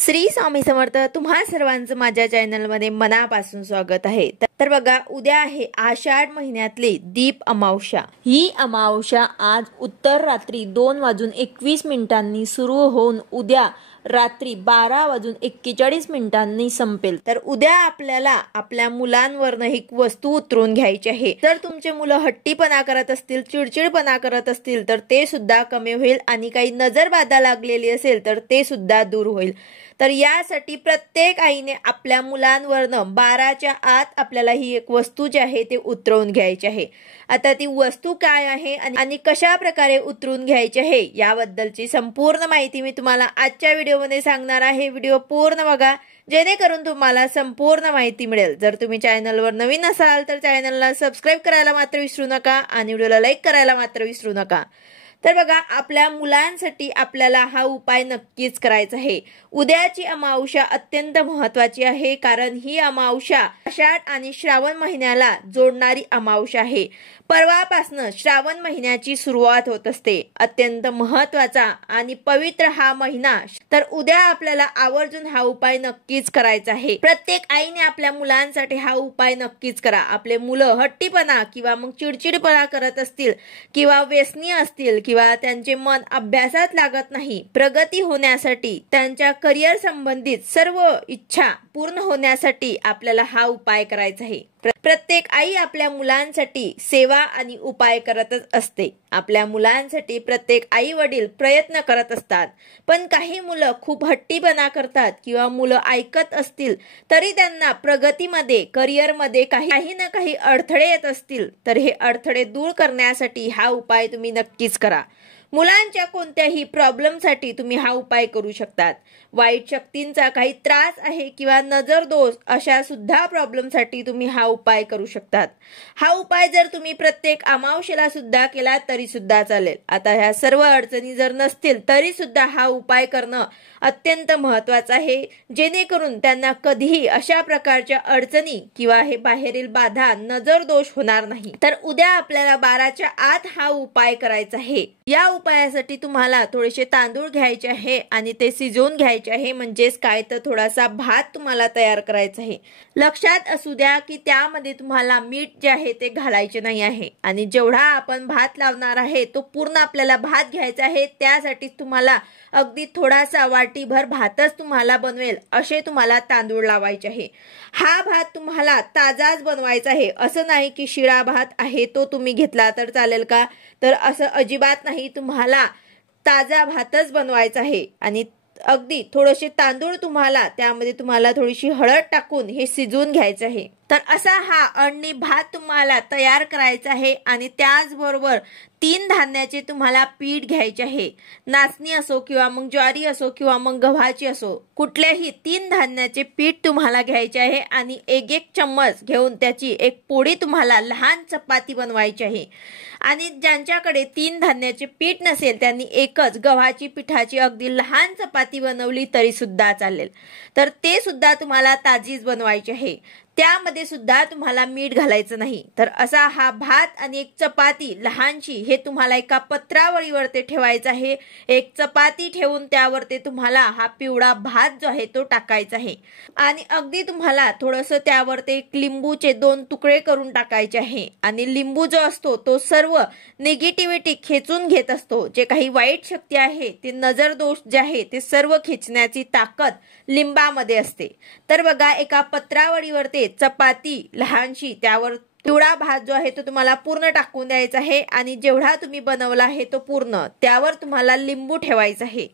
श्री स्वामी समर्थ। तुम्हा सर्वांचं माझ्या चॅनलमध्ये मनापासून स्वागत आहे। तर बघा, उद्या आहे आषाढ महिन्यातली दीप अमावस्या। ही अमावस्या आज उत्तर रात्री 2:21 सुरू होऊन उद्या रात्री 12:41 संपेल। तर उद्या आपल्याला आपल्या मुलांवरनं ही वस्तू उतरून घ्यायची आहे। जर तुमचे मुलं हट्टीपणा करत असतील, चिडचिडपणा करत असतील तर ते सुद्धा कमी होईल आणि काही नजर बाधा लागलेली असेल तर ते सुद्धा दूर होईल। तर यासाठी प्रत्येक आईने आपल्या मुलांवरनं 12च्या आत आपल्याला ही एक वस्तू जी आहे ते उतरवून घ्यायची आहे। आता ती वस्तू काय आहे आणि कशा प्रकारे उतरून घ्यायची आहे याबद्दलची संपूर्ण माहिती मी तुम्हाला आजच्या व्हिडिओमध्ये सांगणार आहे। व्हिडिओ पूर्ण बघा जेणेकरून तुम्हाला संपूर्ण माहिती मिळेल। जर तुम्ही चॅनलवर नवीन असाल तर चॅनलला सबस्क्राइब करायला मात्र विसरू नका आणि व्हिडिओला लाईक करायला मात्र विसरू नका। तर बघा, आपल्या मुलांसाठी आपल्याला हा उपाय नक्कीच करायचा आहे। उद्याची अमावस्या अत्यंत महत्त्वाची आहे, कारण ही अमावस्या आषाढ आणि श्रावण महिन्याला जोडणारी अमावस्या आहे। परवापासून श्रावण महिन्याची सुरुवात होत असते। अत्यंत महत्त्वाचा आणि पवित्र हा महिना। तर उद्या आपल्याला आवर्जून हा उपाय नक्कीच करायचा आहे। प्रत्येक आईने आपल्या मुलांसाठी हा उपाय नक्कीच करा। आपले मुलं हट्टीपणा किंवा मग चिडचिडपणा करत असतील किंवा व्यसनी असतील किंवा त्यांचे मन अभ्यासात लागत नाही, प्रगती होण्यासाठी त्यांच्या करिअर संबंधित सर्व इच्छा पूर्ण होण्यासाठी आपल्याला हा उपाय करायचा आहे। प्रत्येक आई आपल्या मुलांसाठी सेवा आणि उपाय करतच असते। आपल्या मुलांसाठी प्रत्येक आई वडील प्रयत्न करत असतात, पण काही मुलं खूप हट्टीपणा करतात किंवा मुलं ऐकत असतील तरी त्यांना प्रगतीमध्ये करिअरमध्ये काही ना काही अडथळे येत असतील, तर हे अडथळे दूर करण्यासाठी हा उपाय तुम्ही नक्कीच करा। मुलांच्या कोणत्याही प्रॉब्लेमसाठी तुम्ही हा उपाय करू शकतात। वाईट शक्तींचा काही त्रास आहे किंवा नजर दोष अशा सुद्धा प्रॉब्लेमसाठी तुम्ही हा उपाय करू शकतात। हा उपाय जर तुम्ही प्रत्येक अमावस्येला सुद्धा केला तरी सुद्धा चालेल। आता ह्या सर्व अडचणी जर नसतील तरी सुद्धा हा उपाय करणं अत्यंत महत्त्वाचं आहे, जेणेकरून त्यांना कधीही अशा प्रकारच्या अडचणी किंवा हे बाहेरील बाधा नजर दोष होणार नाही। तर उद्या आपल्याला 12च्या आत हा उपाय करायचा आहे। या उपायासाठी तुम्हाला थोडेसे तांदूळ घ्यायचे आहे आणि ते शिजवून घ्यायचे आहे, म्हणजेच काय तर थोडासा भात तुम्हाला तयार करायचा आहे। लक्षात असू द्या की त्यामध्ये तुम्हाला मीठ जे आहे ते घालायचे नाही आहे आणि जेवढा आपण भात लावणार आहे तो पूर्ण आपल्याला भात घ्यायचा आहे। त्यासाठी तुम्हाला अगदी थोडासा वाटीभर भातच तुम्हाला बनवेल असे तुम्हाला तांदूळ लावायचे आहे। हा भात तुम्हाला ताजाच बनवायचा आहे, असं नाही की शिळा भात आहे तो तुम्ही घेतला तर चालेल का, तर असं अजिबात नाही। तुम्हाला ताजा भातच बनवायचा आहे आणि अगदी थोडेसे तांदूळ तुम्हाला त्यामध्ये थोडीशी हळद टाकून हे शिजवून घ्यायचं आहे। तर असा हा अळणी भात तुम्हाला तयार करायचा आहे आणि त्याचबरोबर 3 धान्याचे तुम्हाला पीठ घ्यायचे आहे। नाचणी असो किंवा मग ज्वारी असो किंवा मग गव्हाची असो, कुठल्याही 3 धान्याचे पीठ तुम्हाला घ्यायचे आहे आणि 1 चम्मच घेऊन त्याची एक पोळी तुम्हाला लहान चपाती बनवायची आहे। आणि ज्यांच्याकडे 3 धान्याचे पीठ नसेल त्यांनी एकच गव्हाची पिठाची अगदी लहान चपाती बनवली तरी सुद्धा चालेल। तर ते सुद्धा तुम्हाला ताजीच बनवायची आहे। त्यामध्ये सुद्धा तुम्हाला मीठ घालायचं नाही। तर असा हा भात आणि एक चपाती लहानशी हे तुम्हाला एका पत्रावळीवरती ठेवायचं आहे। एक चपाती ठेवून त्यावरती तुम्हाला हा पिवळा भात जो आहे तो टाकायचा आहे आणि अगदी तुम्हाला थोडंसं त्यावरती एक लिंबूचे 2 तुकडे करून टाकायचे आहे। आणि लिंबू जो असतो तो सर्व निगेटिव्हिटी खेचून घेत असतो। जे काही वाईट शक्ती आहे ते नजर दोष जे आहे ते सर्व खेचण्याची ताकद लिंबामध्ये असते। तर बघा, एका पत्रावळीवरती चपाती लहानशी त्यावर पिवळा भात जो आहे तो तुम्हाला पूर्ण टाकून द्यायचा आहे आणि जेवढा तुम्ही बनवला आहे तो पूर्ण त्यावर तुम्हाला लिंबू ठेवायचं आहे।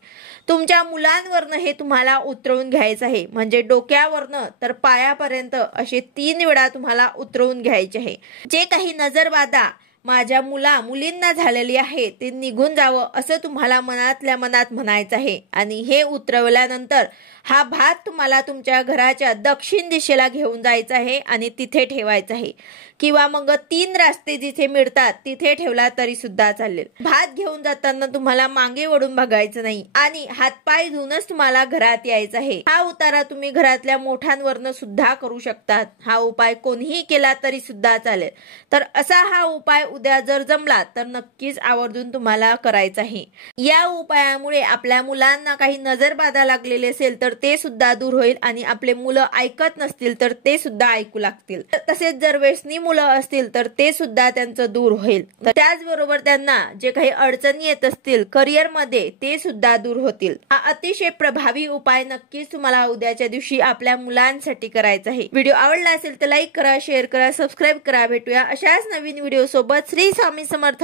तुमच्या मुलांवरनं हे तुम्हाला उतरवून घ्यायचं आहे, म्हणजे डोक्यावरनं तर पायापर्यंत असे 3 वेळा तुम्हाला उतरवून घ्यायचे आहे। जे काही नजरबाधा माझ्या मुलींना झालेली आहे ते निघून जावं असं तुम्हाला मनातल्या मनात म्हणायचं आहे। आणि हे उतरवल्यानंतर हा भात तुम्हाला तुमच्या घराच्या दक्षिण दिशेला घेऊन जायचा आहे आणि तिथे ठेवायचा आहे, किंवा मग 3 रस्ते जिथे मिळतात तिथे ठेवला तरी सुद्धा चालेल। भात घेऊन जाताना तुम्हाला मागे वळून बघायचं नाही आणि हातपाय धुवूनच तुम्हाला घरात यायचं आहे। हा उतारा तुम्ही घरातल्या मोठ्यांवरनं सुद्धा करू शकतात। हा उपाय कोणीही केला तरी सुद्धा चालेल। तर असा हा उपाय उद्या जर जमला तर नक्कीच आवर्जून तुम्हाला करायचं आहे। या उपायामुळे आपल्या मुलांना काही नजर बाधा लागलेली असेल तर ते सुद्धा दूर होईल आणि आपले मुलं ऐकत नसतील तर ते सुद्धा ऐकू लागतील। तसेच जर व्यसनी मुलं असतील तर ते सुद्धा त्यांचं दूर होईल। त्याचबरोबर त्यांना जे काही अडचणी येत असतील करिअर मध्ये ते सुद्धा दूर होतील। हा अतिशय प्रभावी उपाय नक्कीच तुम्हाला उद्याच्या दिवशी आपल्या मुलांसाठी करायचा आहे। व्हिडिओ आवडला असेल तर लाईक करा, शेअर करा, सबस्क्राईब करा। भेटूया अशाच नवीन व्हिडिओ सोबत। श्री स्वामी समर्थ।